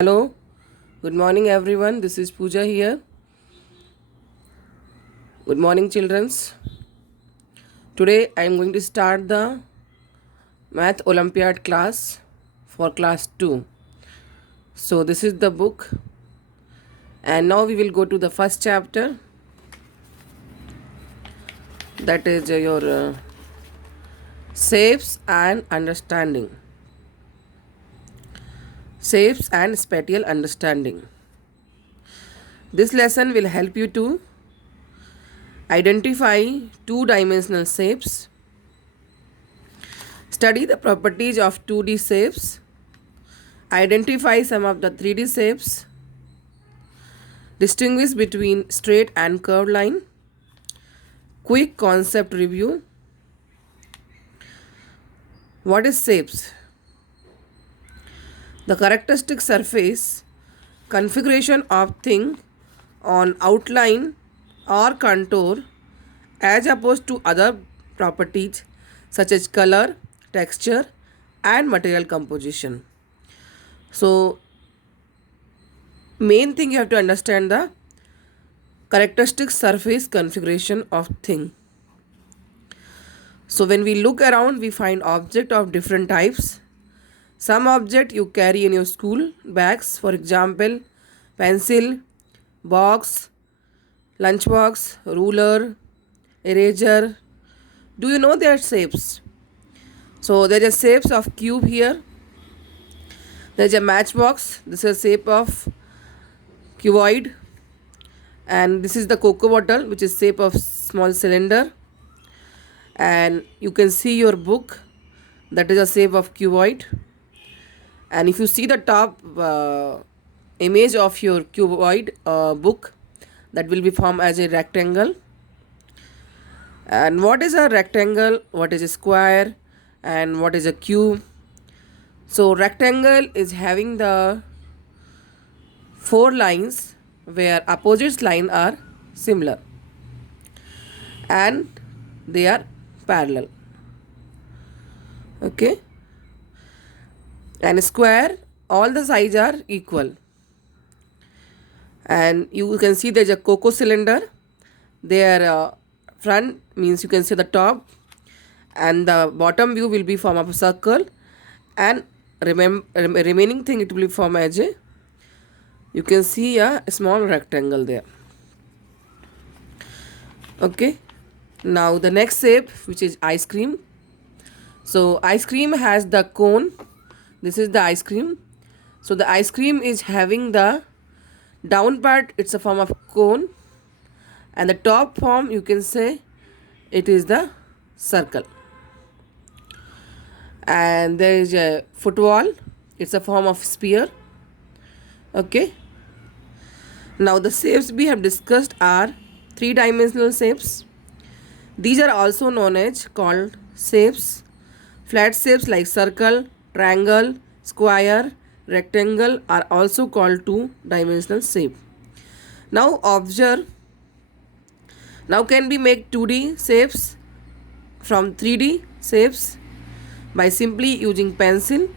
Hello, good morning everyone. This is Pooja here. Good morning, childrens. Today I am going to start the Math Olympiad class for class 2. So, this is the book, and now we will go to the first chapter, that is your Shapes and Understanding. Shapes and Spatial Understanding. This lesson will help you to identify two-dimensional shapes, study the properties of 2D shapes, identify some of the 3D shapes, distinguish between straight and curved line, quick concept review. What is shapes? The characteristic surface configuration of thing on outline or contour as opposed to other properties such as color, texture and material composition. So main thing you have to understand the characteristic surface configuration of thing. So when we look around, we find object of different types. Some object you carry in your school bags, for example, pencil, box, lunch box, ruler, eraser. Do you know their shapes? So there is shapes of cube here. There is a matchbox. This is a shape of cuboid. And this is the cocoa bottle, which is shape of small cylinder. And you can see your book, that is a shape of cuboid. And if you see the top image of your cuboid book, that will be formed as a rectangle. And what is a rectangle, what is a square, and what is a cube? So rectangle is having the four lines where opposite lines are similar and they are parallel. Okay, and square, all the sides are equal. And you can see there's a cocoa cylinder. Their front means you can see the top, and the bottom view will be form of a circle, and remaining thing it will be form as a, you can see a small rectangle there. Okay, now the next shape, which is ice cream. So ice cream has the cone. This is the ice cream. So the ice cream is having the down part, it's a form of cone, and the top form you can say it is the circle. And there is a football, it's a form of sphere. Okay, now the shapes we have discussed are three-dimensional shapes. These are also known as called shapes. Flat shapes like circle, triangle, square, rectangle are also called two-dimensional shape. Now observe, now can we make 2D shapes from 3D shapes by simply using pencil.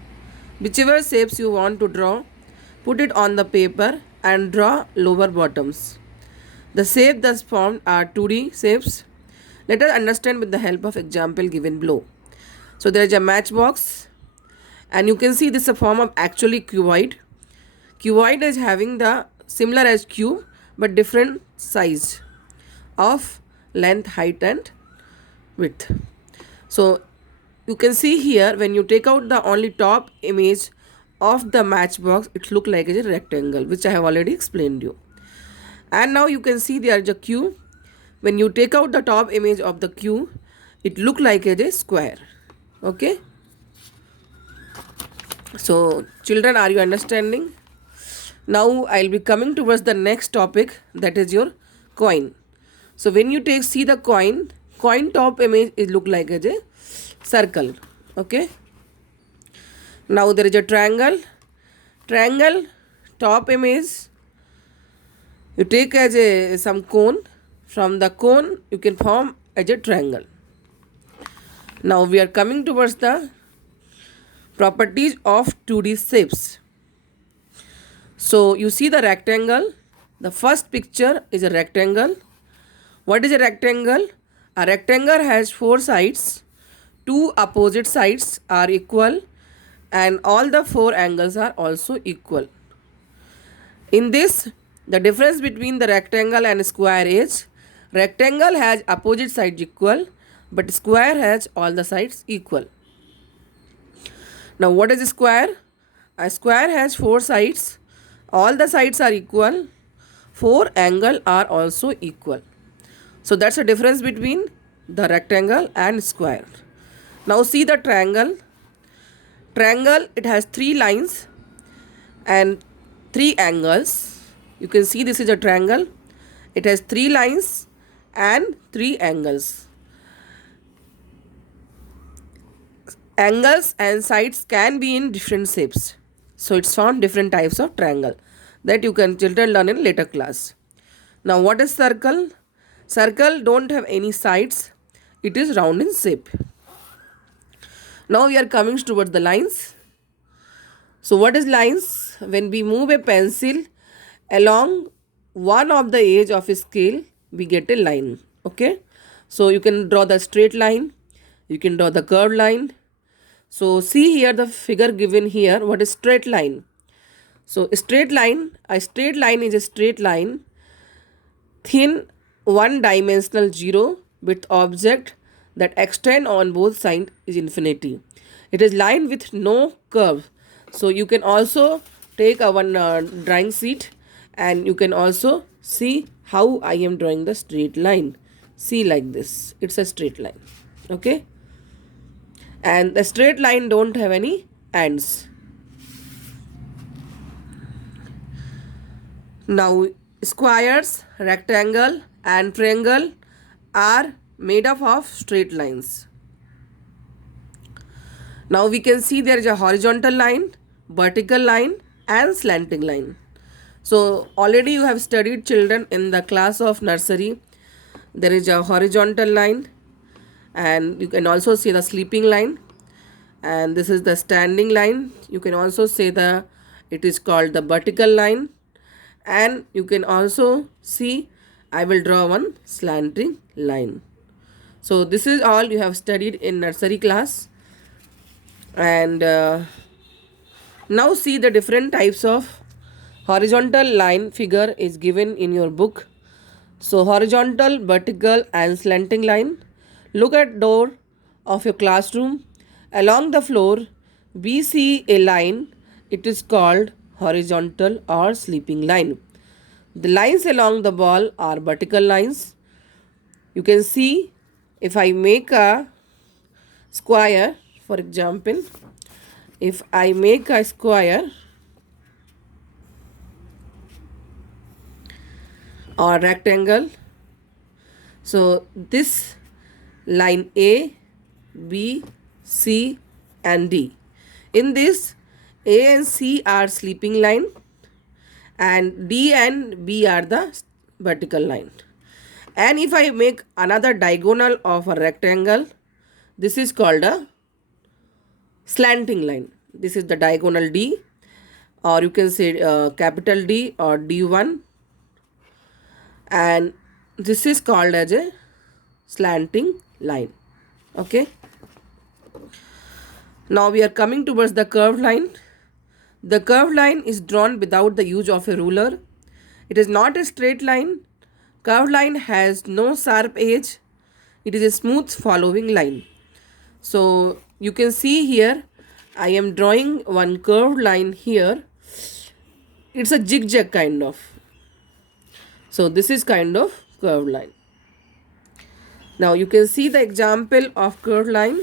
Whichever shapes you want to draw, put it on the paper and draw lower bottoms. The shape thus formed are 2D shapes. Let us understand with the help of example given below. So there is a matchbox, and you can see this is a form of actually cuboid. Cuboid is having the similar as cube but different size of length, height and width. So you can see here, when you take out the only top image of the matchbox, it look like a rectangle, which I have already explained you. And now you can see there is a cube. When you take out the top image of the cube, it look like a square. Okay, so children, are you understanding? Now I'll be coming towards the next topic, that is your coin. So when you see the coin top image, it look like a circle. Okay, now there is a triangle top image you take as a some cone. From the cone you can form as a triangle. Now we are coming towards the properties of 2D shapes. So you see the rectangle. The first picture is a rectangle. What is a rectangle? A rectangle has four sides. Two opposite sides are equal and all the four angles are also equal. In this, the difference between the rectangle and square is rectangle has opposite sides equal but square has all the sides equal. Now what is a square? A square has four sides. All the sides are equal. Four angles are also equal. So that's the difference between the rectangle and square. Now see the triangle. Triangle, it has three lines and three angles. You can see this is a triangle. It has three lines and three angles. Angles and sides can be in different shapes. So it's found different types of triangle that you can children learn in later class. Now what is circle? Circle don't have any sides. It is round in shape. Now we are coming towards the lines. So what is lines? When we move a pencil along one of the edge of a scale, we get a line. Okay. So you can draw the straight line. You can draw the curved line. So see here the figure given here. What is straight line? So a straight line is a straight line, thin, one-dimensional zero with object that extend on both sides is infinity. It is line with no curve. So you can also take a one drawing sheet and you can also see how I am drawing the straight line. See like this. It's a straight line. Okay. And the straight line don't have any ends. Now squares, rectangle and triangle are made up of straight lines. Now we can see there is a horizontal line, vertical line and slanting line. So already you have studied children in the class of nursery. There is a horizontal line and you can also see the sleeping line, and this is the standing line. You can also say it is called the vertical line, and you can also see I will draw one slanting line. So this is all you have studied in nursery class. And now see the different types of horizontal line figure is given in your book. So horizontal, vertical and slanting line. Look at door of your classroom. Along the floor we see a line. It is called horizontal or sleeping line. The lines along the wall are vertical lines. You can see if I make a square, for example, if I make a square or rectangle, so this line A, B, C and D. In this, A and C are sleeping line and D and B are the vertical line. And if I make another diagonal of a rectangle, this is called a slanting line. This is the diagonal D, or you can say capital D or D1, and this is called as a slanting line. Okay. Now we are coming towards the curved line. The curved line is drawn without the use of a ruler. It is not a straight line. Curved line has no sharp edge. It is a smooth following line. So you can see here I am drawing one curved line here. It's a zigzag kind of. So this is kind of curved line. Now you can see the example of curved line.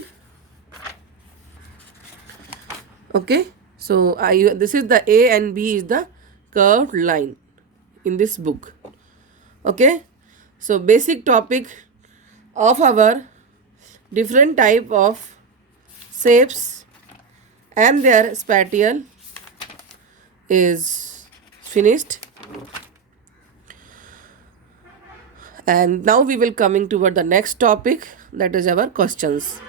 Okay. So this is the A and B is the curved line in this book. Okay. So basic topic of our different type of shapes and their spatial is finished. And now we will coming toward the next topic, that is our questions.